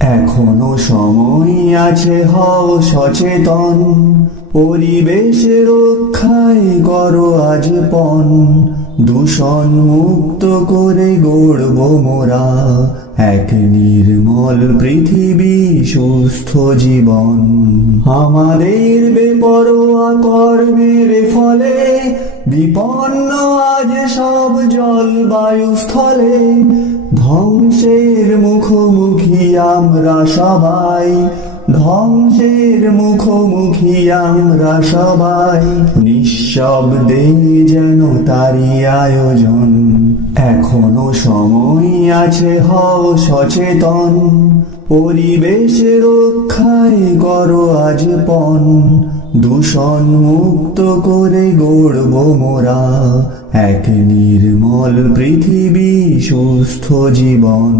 এখনো সময় আছে, হও সচেতন, পরিবেশ রক্ষায় করো আজ পণ। দূষণ মুক্ত করে গড়ব মোরা এক নির্মল পৃথিবী, সুস্থ জীবন। আমাদের বেপরোয়া কর্মের ফলে বিপন্ন আজ সব জলবায়ু স্থলে। ধ্বংসের মুখোমুখি আমরা সবাই, ধ্বংসের মুখোমুখি আমরা সবাই। নিঃশব্দে যেন তারই আয়োজন। এখনো সময় আছে, হও সচেতন, পরিবেশ রক্ষায় করো আজ পণ। দূষণ মুক্ত করে গড়ব মোরা এক নির্মল পৃথিবী, সুস্থ জীবন।